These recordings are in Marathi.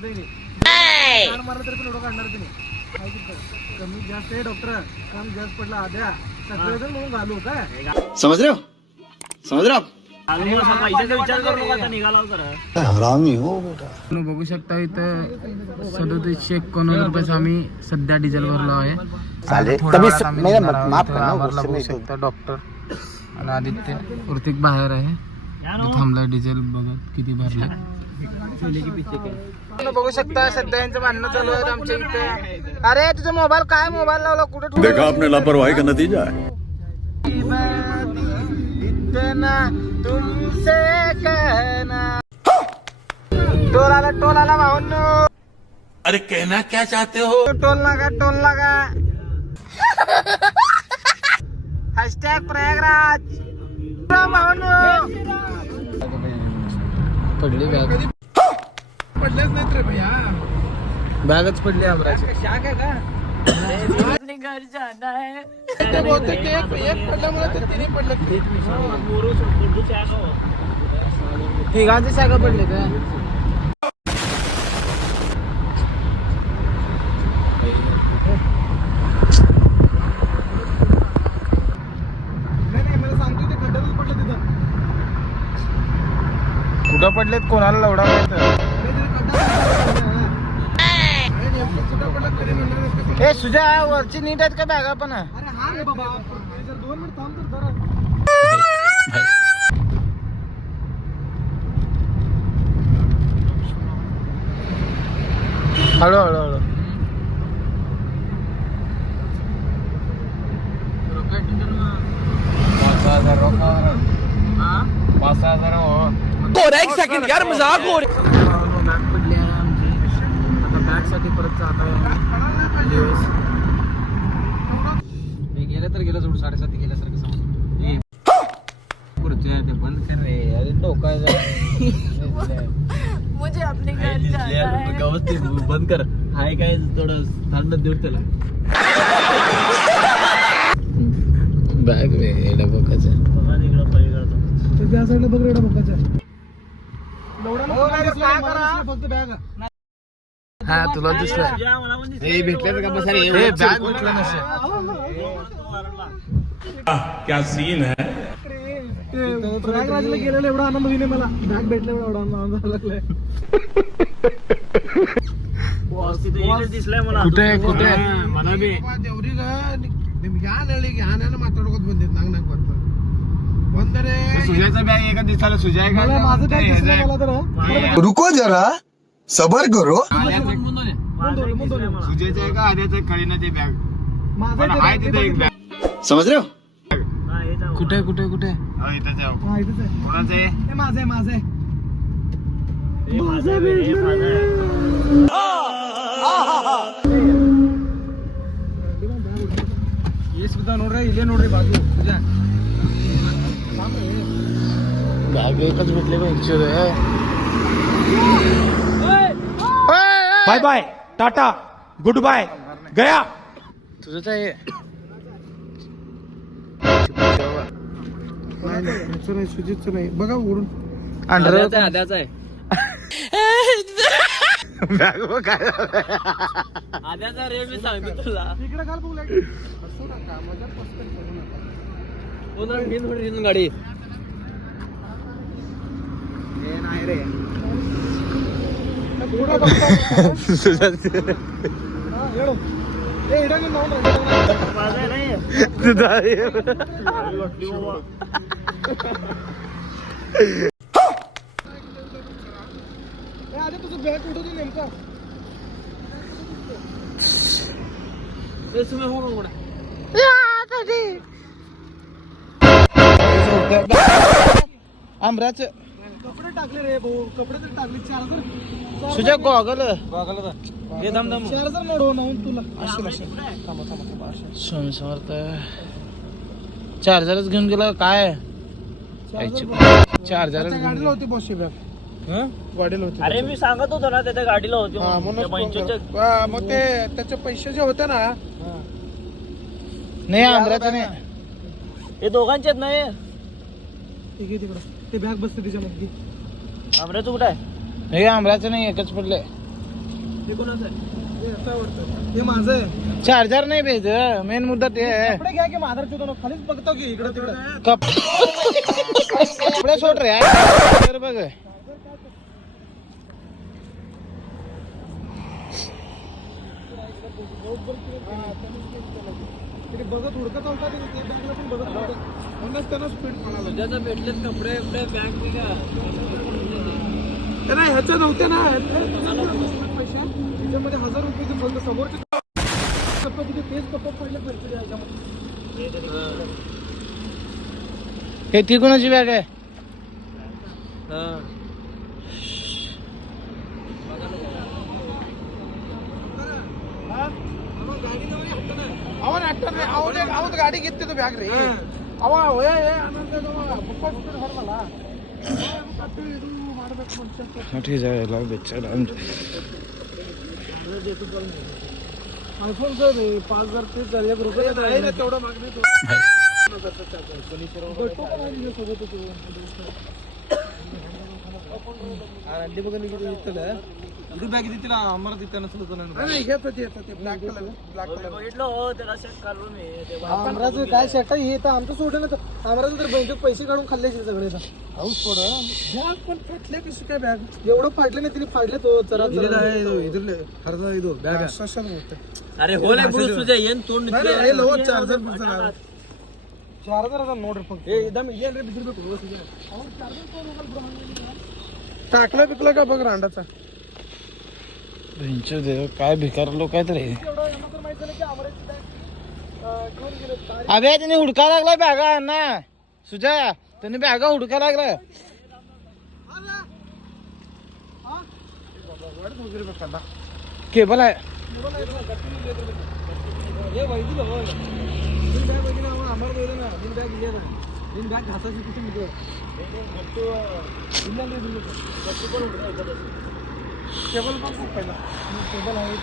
मारलं तरी पण एवढं काढणार नाही. कमी जास्त आहे डॉक्टर, काम जास्त पडला आद्या सगळेजण म्हणून घालू काय. समझ रहे हो बघू शकता इथं 3791 आम्ही सध्या डिझेल भरलो आहे. बघू शकता डॉक्टर आणि आदित्य प्रत्येक बाहेर आहे. थांबलाय डिझेल बघत किती भरले. बघू शकता सध्या यांचं भांडणं चालू आहे आमच्या इथे. अरे तुझा मोबाईल काय मोबाईल लावला कुठे देखा आपने लापरवाही का नतीजा है. इतना तुमसे कहना. टोल आला भाऊंनो. अरे कहना क्या चाहते हो. टोल लगा हॅशटॅग प्रयागराज. भाऊंनो पडली बॅग. पडलेच नाहीत रे भैया. बॅगच पडली आमराची. अपने घर जाना है. एक पडल्यामुळे ते तिन्ही पडले. तिघांचे सगळं पडले का. नाही मला सांगतो ते खड्ड्यातच पडलं तिथं. कुठं पडलेत कोणाला लवडा माहित. ए सुजा वरची नीट आहेत का बॅगा पण. अरे हा रे बाबा, जर 2 मिनिट थांब तर जरा. हळू. एक सेकंड यार मजाक हो रही. बॅग पडली आहे आमची. आता बॅग साठी परत जात आहे. गेलं तर गेलं सोड. 7:30 गेल्यासारखं समज. ते बंद कर रे. अरे डोका मुझे अपने घर जाना है. व्यवस्थित बंद कर. हाय काय थोडं थंड देऊ त्याला. बॅग वेगळा बघायचं. त्या साईडला बघ रेडा बघायचा. फक्त बॅग. हा तुला दिसलं. भेटले का बस. बॅग भेटलं नसेल. क्या सीन है. प्रयागराजला गेलेला एवढा आनंद होईल मला. बॅग भेटला एवढा आनंद लागलाय. दिसलाय मला. कुठे मला बी सुजाचा बॅग एका दिवसाला सुजाय का. माझं काय दिसलं मला तर. रुको जरा सबर करो. सुजायचं आहे का आद्याचं कळीना ते बॅग. माझं आहे तिथे एक बॅग. समझ रहे हो. कुठे इथंच आहे. हा इथेच आहे. कोणाचं आहे. हे माझं आहे. माझं हे सुद्धा नोड्रे इले नोड्रे बाजू तुझ्या. बॅग एकच भेटले bye bye ta ta good bye गया. तुझंच आहे. नाही सुजितचं नाही बघा उडून. आद्याचा आहे. बॅग बघ काय. आद्याचा रे मी सांगतो तुला. इकडे घाल बघू लाईट. असू नका मजा पस्कन करू नका. गाडी. हे नाही रे. हा हेळो. ए इडंग नाव माझा नाही. आधी तुझं बॅग कुठं होतं नेमका. आमराच कपडे टाकले रे भाऊ. कपडे तर टाकले. चार्जर सुजा गॉगल. चार्जर मोडव ना तुला. समर्थ चार्जरच घेऊन गेला काय. चार्जर गाडीला होती बॉसची बॅग. गाडीला होती. अरे मी सांगत होतो ना त्याच्या गाडीला होती. हा मग ते त्याचे पैसे जे होते ना. नाही आंध्राचं नाही. हे दोघांचेच नाही. ठीक आहे तिकडं. ते बॅग बसते तिच्यामध्ये. आमऱ्याचं कुठं आहे. हे आंब्याचं नाही एकच पडलंय. ते कोणाचं आहे? हे असं आवडतं. हे माझं आहे. चार्जर नाही भेज मेन मुद्दा ते आहे कपडे घ्या की माधर चुतो खालीच बघतो की इकडं तिकडं कपडे सोड रे तर बघ तरी बघत हुडकत होता ते बॅगला पण बघत होता म्हणूनच त्यांना स्पीड म्हणाला तुझ्याचं भेटलेत कपडे बिपडे बँक बिगा नाही ह्याच्या नव्हत्या ना पैसा त्याच्यामध्ये 1000 रुपये बोलतो समोरचे कप्पा तिथे तेच कप्पा पडले पैसे ह्याच्यामध्ये हे ती कोणाची बॅग आहे गाडी घेते तो बॅग रे ठीक आहे आयफोन सर 5000 ते 1 रुपये तेवढा मागणी बॅग तिला आम्हाला तिथे नसलं बघितलं हो त्याला सेट काढलो मी ते आमराचं काय शर्ट हे तर आमचं सोडलं ना आमराचं तर बँकेत पैसे काढून खाल्ल्याचे सगळे हाऊस थोडं बॅग पण फाटले कशी काय बॅग एवढं फाटले नाही तिने फाटले तो चरा बॅग अरे हो नाही पुरुष तुझ्या येन तोंड चार्जर नोट फक्त एकदम टाकलं पिकलं का बघ रांडाचा काय भिकार लोक आहेत रे अभ्या त्याने हुडका लागलाय बॅगा ना सुजा त्याने बॅगा हुडका लागलाय केबल आहे केबल पण खूप पहिला केबल आहे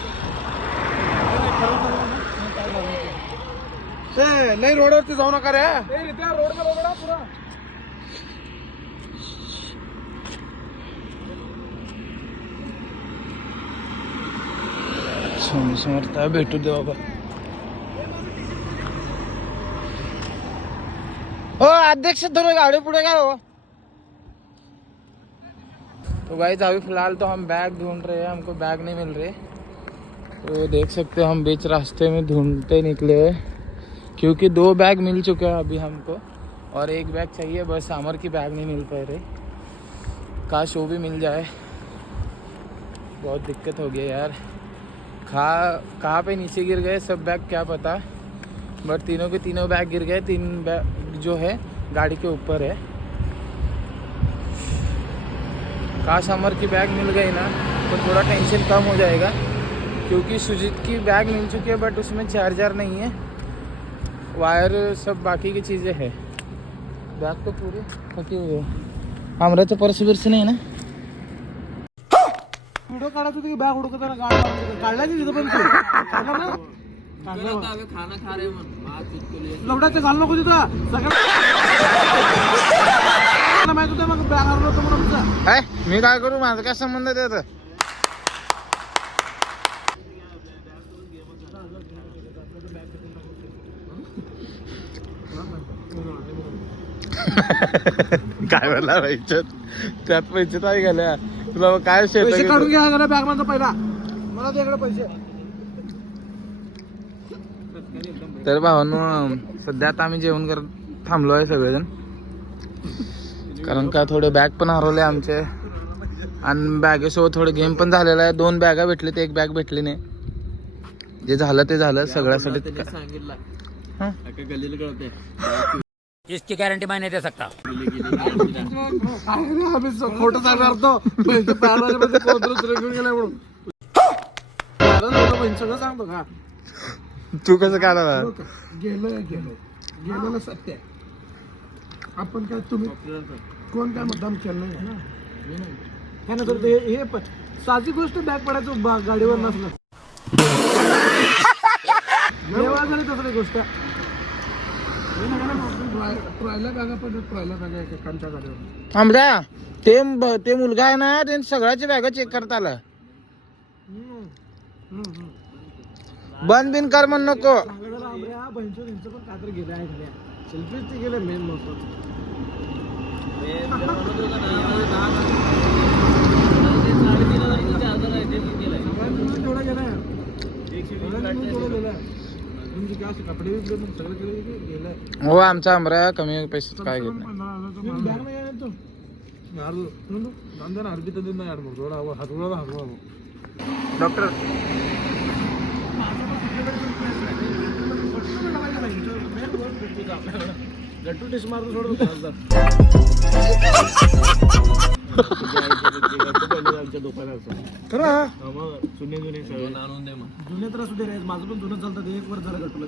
नाही रोडवरती जाऊ नका रे रोडला बघा पुरा समर्थ भेटू दे बाबा हो अध्यक्ष थोड़े गाड़ी पुढे क्या हो तो गाइस अभी फिलहाल तो हम बैग ढूंढ रहे हैं हमको बैग नहीं मिल रहे तो देख सकते हैं हम बीच रास्ते में ढूंढते निकले क्योंकि 2 बैग मिल चुके हैं अभी हमको और 1 बैग चाहिए बस अमर की बैग नहीं मिल पा रही काश वो भी मिल जाए बहुत दिक्कत हो गई यार कहाँ पे नीचे गिर गए सब बैग क्या पता बट तीनों के तीनों बैग गिर गए 3 बैग जो है गाड़ी के ऊपर है काश अमर की बैग मिल गई ना तो थोड़ा टेंशन कम हो जाएगा क्योंकि सुजीत की बैग मिल चुकी है बट उसमें चार्जर नहीं है वायर सब बाकी की चीज़ें है बैग तो पूरी फटी हुई है अमराचं पर्स बिर्स नाही ना व्हिडिओ काढायचं होती बॅग हुडकताना काढला की तिथं पण खाना खा रहे लवडाचं घाल नको तिथं सगळं माहित होतं मग बॅग हरवलं होतं म्हणून आमचं. काय मी काय करू माझा काय संबंध त्यात काय बोलला पैशात त्यात पैसे काय गेल्या तुला काय पैसे काढून घ्या गेला बॅग माझा पहिला मला तुझ्याकडे पैसे तर भावांनो सध्या आता आम्ही जेवण करत थांबलो आहे सगळेजण कारण का थोडे बॅग पण हरवले आमचे आणि बॅगेसोबत थोडे गेम पण झालेला आहे 2 बॅगा भेटले ते 1 बॅग भेटली नाही जे झालं ते झालं सगळ्यासाठी सांगितलं हं? गल्लीला कळते इसकी गारंटी मैं नहीं दे सकता खोटं सांगणार तो पैसे पॅडवाल्यामध्ये दुसरं घेऊन गेला म्हणून सगळं सांगतो का तू कसं काढला गेलेलं सत्य आहे. आपण काय तुम्ही कोण काय मुद्दाम केलं नाही ना त्यानंतर ते हे पण साधी गोष्ट बॅग पडायचं गाडीवर नसलं जेव्हा झाली तसं गोष्ट ट्रायला बॅगा पडत ट्रायला बॅगा एकेकांच्या गाडीवर आमच्या ते मुलगा आहे ना ते सगळ्याच्या बॅगा चेक करता आला बंद बिन कर म्हण नको. सांगायला आमऱ्या बहिणचं त्यांचं पण काहीतरी गेलं आहे घड्या सेल्फीच ते गेलं मेन महत्वाचं. तेवढा गेलाय म्हणजे काय असं कपडे विकले मग सगळं केलं गेलं. हो आमचा आमरा कमी पैशात काय घेत नाही. बॅग नाही आहे तू डॉक्टर गट्टू टेस्ट मारून सोडतो खरं जुने तर असू दे रे माझं पण जुनं चालतं एक वर जरा गट्टूला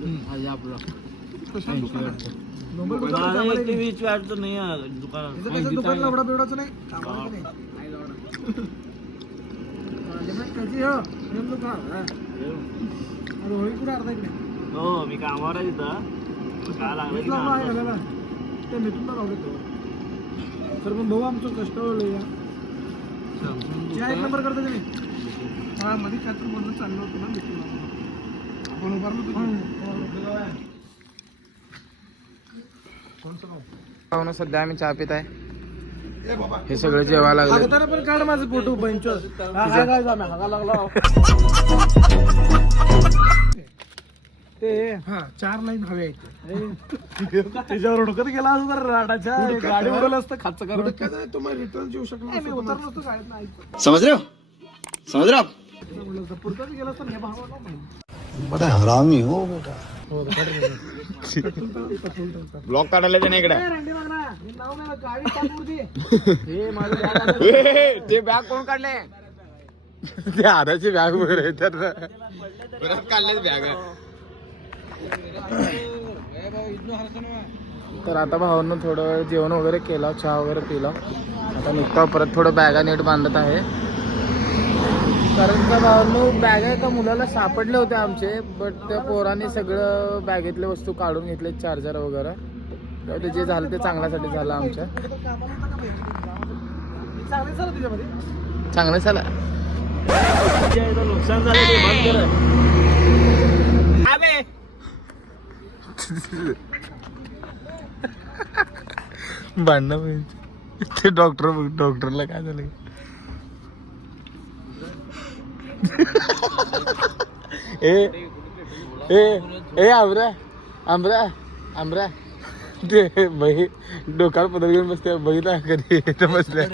दुकान लवडा बिवडाचं नाही कधी हो अरे होई कुठे अर्धा इकडे हो मी कामावर आहे तिथं काय लागलं ते मिथून लावले सर पण भाऊ आमचं कष्ट या एक नंबर करता तुम्ही हा मध्ये काय तर बोलणं चाललं होतं ना मिथून आपण उभारलो पाहुणं सध्या आम्ही चहा पित आहे. हे सगळं जेवायला लागलं. हागताना पण काढ माझं फोटो बेंचवर हागा लागला ते हा 4 लाईन हवे आहेत त्याच्यावर हुडकत गेला असं तर राडाच्या गाडी उडवलं असतं खाचं करून तुम्हाला रिटर्न येऊ शकलो मी उतरलो असतो गाडीत नाही समझ रहे हो आप? पुढचाच गेला असतं हे भावा बड़ा हरामी हो बेटा. ब्लॉक काढायला ते नाही इकडे. रंडी मागना मी नाव नाही गाडी टाकून दे हे माझं ते बॅग कोण काढले? ते आधाची बॅग वगैरे तर काढले बॅग. तर आता भावांना थोडं जेवण वगैरे केला, चहा वगैरे पिला. आता निघता परत थोडं बॅगा नीट बांधत आहे. कारण त्या भावांनो बॅगा एका मुलाला सापडले होते आमचे, बट त्या पोराने सगळं बॅगेतले वस्तू काढून घेतले, चार्जर वगैरे. तर जे झालं ते चांगल्यासाठी झालं आमच्या. चांगले झालं तुझ्यामध्ये चांगलं झालं. नुकसान झालं ते बंद कर. भांडणं ते डॉक्टरला काय झालं? ए आमरा ते बाई डोक्याला पदर घेऊन बसते बघितला कधी बसल्या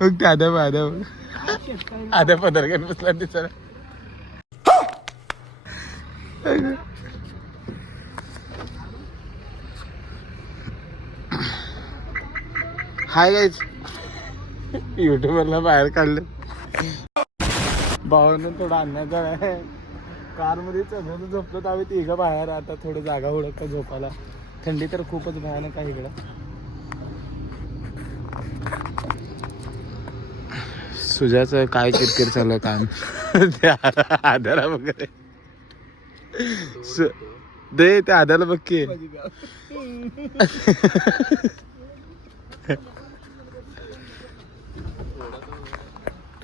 मग ते आध्या पदर घेऊन बसला तिचा. हाय गाईज, युट्यूबरला बाहेर काढलं. भावानं थोडं अन्याचा आहे. कार मध्ये चढवून झोपलो तर आम्ही तिघं बाहेर. आता थोडं जागा उडक झोपायला. थंडी तर खूपच भयानक आहे इकडं. सुजाचं काय किरकिर चालू काम त्या आधारा वगैरे दे त्या आधाला बघ की.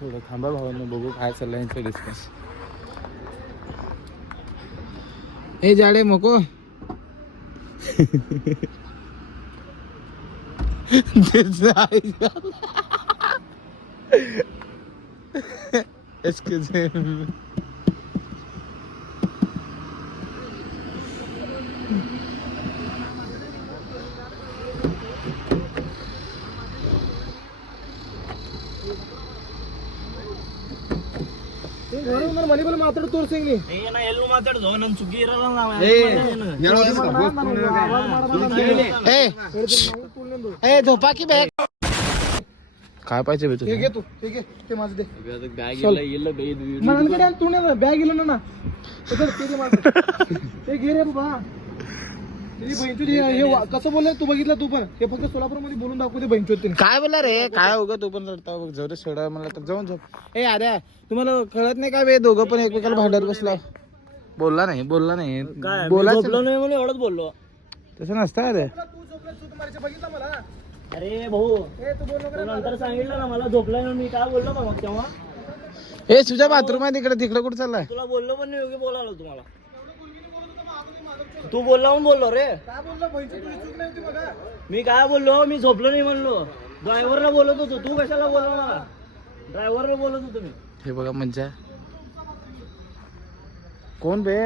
थोडं थांबा भावांनो, बघू काय चाललंय यांचं डिस्कस. हे जाडे मोको एक्सक्यूज मी. ಮನೆ ಬಲ್ಲ ಮಾತಾಡ್ ತೋರ್ಸಂಗಿ ಏನ ಎಲ್ಲೂ ಮಾತಾಡ್ದು ನಮ್ ಸುಗ್ಗಿ ಇರಲ್ಲ ನಾವ್ ए झोपा की बॅग काय पाहिजे बे तुला? ಹೇಗೆ तू ಹೇಗೆ ते माझं दे ಬ್ಯಾಗ್ ಇಲ್ಲ ಇಲ್ಲ ನನ್ನ ಕಡೆ ಅಂತ ತುಣ್ಣ ಬ್ಯಾಗ್ ಇಲ್ಲ ನನ್ನ ते माझं हे घे रे बाबा. तुझी बहिणचोदी हे कसं बोलला तू बघितलं तू पण हे फक्त सोलापूर मध्ये बोलून दाखवते बहिणचोद. काय बोलला रे? काय उगा तू पण रडता बघ. जाऊ दे सोडा मला तर जाऊन झोप. ए अरे तुम्हाला कळत नाही का बे? दोघं पण एकमेकाला भांडत बसला. बोलला नाही बोलायचं नाही म्हणून एवढंच बोललो. तसं नसतं अरे. तू झोपला तू मारायचं बघितलं मला. अरे भाऊ ए तू बोल तू नंतर सांगितलं ना मला झोपलाय ना मी काय बोललो का मग तेव्हा ए तुझ्या बाथरूम आहे तिकडे तिकडे कुठं चाललाय? तुला बोललो पण नाही योग्य बोलायला तुम्हाला. तू बोलला म्हणून बोललो रे. काय बोलला बहिणची तुझी चूक नाही होती बघा. मी काय बोललो, मी झोपलो नाही म्हणलो. ड्रायव्हरला बोलत होतो, तू कशाला बोलला मला? ड्रायव्हरला बोलत होतो मी. हे बघा मज्जा. कोण बे?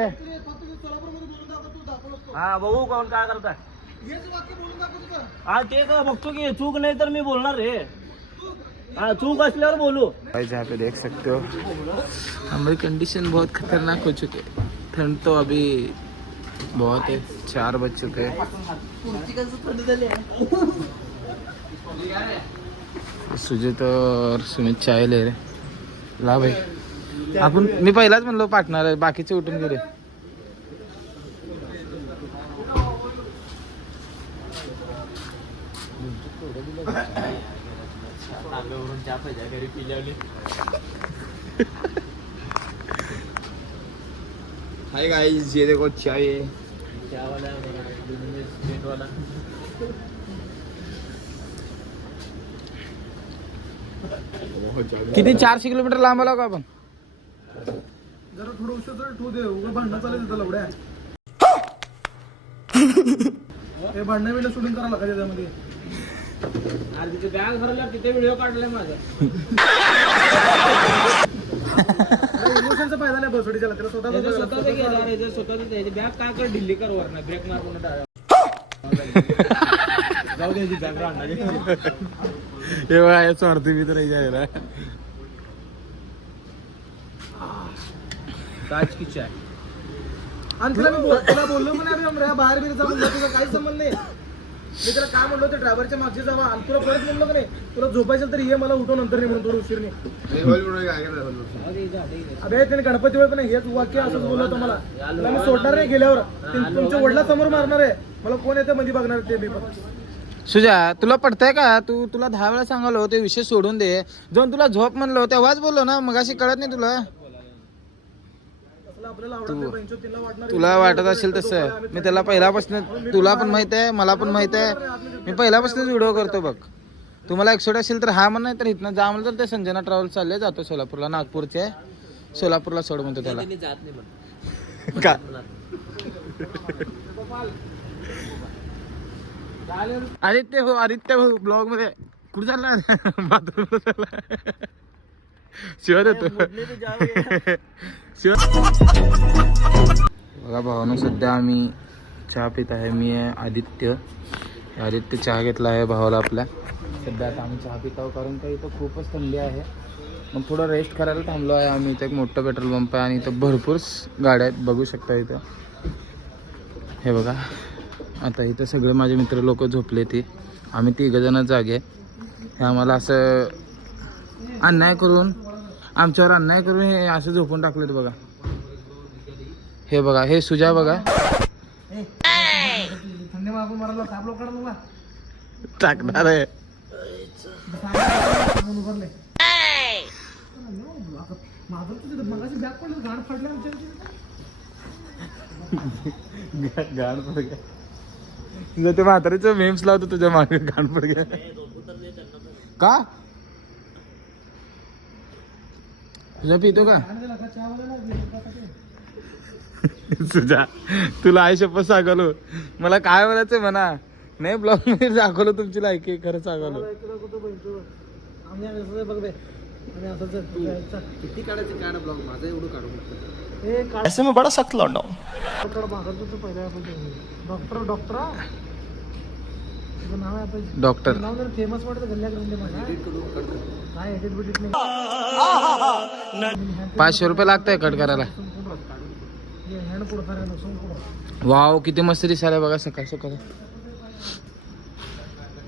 हा बघू कोण काय करताय. हेच वाक्य बोलून दाखवतो का? हा ते का बघतो की चूक नाही तर मी बोलणार रे. हाँ चूक असल्यावर बोलू. गाइस यहाँ पे देख सकते हो हमारी कंडीशन बहुत खतरनाक हो चुकी है. ठंड तो अभी बहुत है, 4 बज चुके हैं. सुजित और सुमित चाय ले रहे. ला भाई आपण मी पहिलाच म्हणलो पार्टनर आहे, बाकीचे उठून गेले. घरी पिल्याने. हाय गाइस, ये देखो चाय. चहावाला वाला किती 400 किलोमीटर लांब आलो का आपण? जरा थोडं उशीर तर ठेवू दे. उगा भांडणं चालेल तिथं लवड्या. हे भांडणं बिंडणं शूटिंग करायला का त्याच्यामध्ये? आज तिथे बॅग भरला, तिथे व्हिडिओ काढलाय माझा. इमोशनचा फायदा नाही बसवडीच्या त्याला स्वतःच गेला रे, स्वतःच द्यायची बॅग काय कर दिल्ली कर वर ब्रेक मारून जाऊ द्यायची बॅग राहणार. हे बघा स्वार्थी मी तर जायला काच की चाय. आणि तुला बोललो म्हणे अरे बाहेर बिर जाऊन तुझा काही संबंध नाही. मी त्याला काय म्हणलो ते ड्रायव्हरच्या मागचे जावा आणि तुला परत म्हणलो का नाही तुला झोपायचं तर ये मला उठव नंतर नाही म्हणून थोडं उशीर नाही. अबे त्याने गणपती वेळ पण हेच वाक्य असंच बोललो होतं मला. तुला मी सोडणार नाही गेल्यावर. तुमच्या वडिलांसमोर मारणार आहे मला. कोण येतं मध्ये बघणार ते मी पण. सुजा तुला पडतंय का? तुला 10 वेळा सांगालो ते विषय सोडून दे. जाऊन तुला झोप म्हणलो तेव्हाच बोललो ना, मग अशी कळत नाही तुला? आपल्याला आवडत नाही, पंचो तिला वाटणार. तुला वाटत असेल तसं. मी त्याला पहिल्यापासून, तुला पण माहित आहे मला पण माहित आहे, मी पहिल्यापासूनच व्हिडिओ करतो बघ. तुम्हाला एक्सोड असेल तर हा म्हण, नाही तर इथनं जा म्हणलं तर ते संजना ट्रॅव्हल चालले जातो सोलापूरला. नागपूरचे आहे, सोलापूरला सोड म्हणतो त्याला. जात नाही म्हणून का आदित्य हो ब्लॉग मध्ये कुठे चालला? बाथरूम चालला. शिवा देतो बघा भावानं. सध्या आम्ही चहा पित आहे. मी आहे आदित्य चहा घेतला आहे भावाला आपल्या. सध्या आता आम्ही चहा पित आहोत कारण का इथं खूपच थंडी आहे. मग थोडं रेस्ट करायला थांबलो आहे आम्ही. इथं एक मोठं पेट्रोल पंप आहे आणि इथं भरपूर गाड्या आहेत, बघू शकता इथं. हे बघा आता इथं सगळे माझे मित्र लोक झोपले ते. आम्ही 3 जण जागे. हे आम्हाला असं अन्याय करून, आमच्यावर अन्याय करून हे असं झोपून टाकलेत बघा. हे बघा, हे सुजा बघा थंडी मागून मारायला ताप लोक काढला टाकणार आहे. उभारले माझं तुझं मगाशी बॅग पडलं गाड फाडलं आमच्या. गाण पड गया. तुझं ते म्हातारीचं मेम्स लावतो तुझ्या मागे. गाण पड गया का? तुझा पितो का? तुझा तुला आई शपथ सांगलो. मला काय म्हणायचं म्हणा. नाही ब्लॉग मध्ये दाखवलं तुमची लायकी, खरं सांगलो. किती काढायचं काढ ब्लॉग माझा एवढं काढू. ऐसे में बड़ा सख्त लौंडा हूं. डॉक्टर नाव आहे डॉक्टर नाव जर फेमस वाटतं गल्ल्याकडे मला काय एडिट बिडिट नाही. 500 रुपये लागतंय कट करायला. हँड पुढं नसून पुढं. वाव किती मस्त दिसायला बघा सकाळ सकाळ.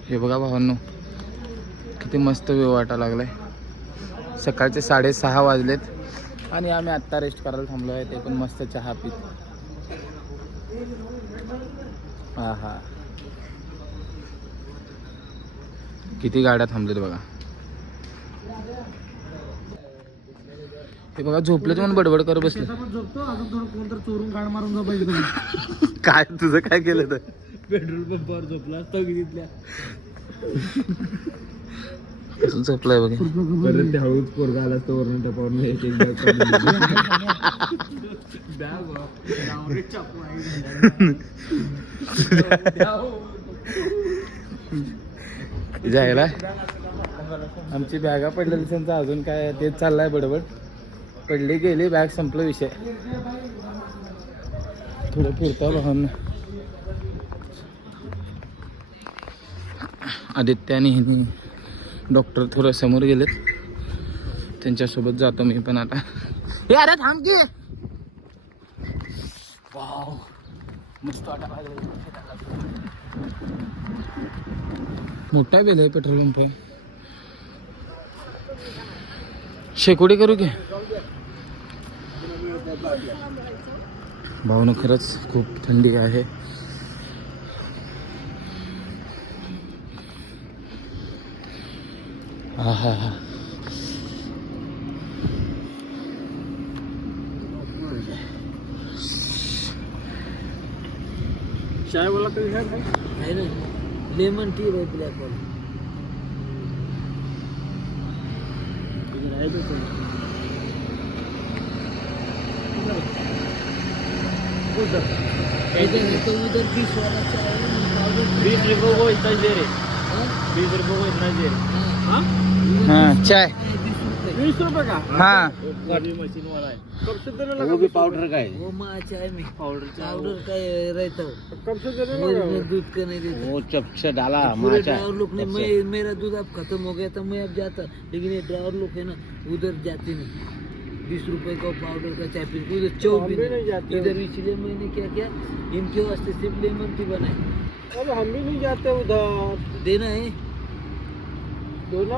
हे बघा भावांनो किती मस्त व्यू वाटायला लागलाय. सकाळचे 6:30 वाजलेत आणि आम्ही आत्ता रेस्ट करायला थांबलो आहे. ते पण मस्त चहा पीत. हा हा किती गाड्या थांबलेत बघा. हे बघा झोपलेत म्हणून बडबड करत बसले. आपण झोपतो अजून थोडं कोण तर चोरून गाड मारून जाऊ पाहिजे तुम्ही. काय तुझं काय केलं तर? पेट्रोल पंपावर झोपला असतो की तिथल्या. कसं झोपलाय बघा. परत ते हळूच पोरगा आला असतो वरून टपावरून एक एक बॅग जायला आमची बॅगा पडलेली त्यांचं अजून काय तेच चाललाय बडबड. पडली गेली बॅग संपला विषय. थोडं फिरता भावना. आदित्य आणि ह्यांनी डॉक्टर थोडं समोर गेलेत, त्यांच्यासोबत जातो मी पण आता. हे अरे थांब की. वाव मस्त वाटा मोठा बेल आहे पेट्रोल पंप. शेकोडी करू की भाऊन. खरंच खूप थंडी आहे. हा हा हा. चाय वाला कधी है आहे ना लेमन टी आहे ब्लॅक वाला. आहे तो उधर 20 वाला चाय है. 20 रुपये को इतना दे रहे. 20 रुपये को इतना दे रहे. हाँ चाय 20 रुपए का हाँ. मशीन वाला है. कब से देने लगा? वो भी पाउडर का है. वो माँ चाय में पाउडर का रहता हो. कब से देने मेरे लगा? में दूध का नहीं देते. वो चपचा डाला पूरे ड्राइवर लोग ने मेरा दूध अब खत्म हो गया था, मैं अब जाता, लेकिन ये ड्राइवर लोग है ना उधर जाते नहीं. 20 रुपए का पाउडर का चाय पी उधर 24 भी नहीं जाते. इधर. इसलिए मैंने क्या किया, इनके वास्ते सिर्फ लेमन टी बनाई. अब हम भी नहीं जाते उधर. देना है दो ना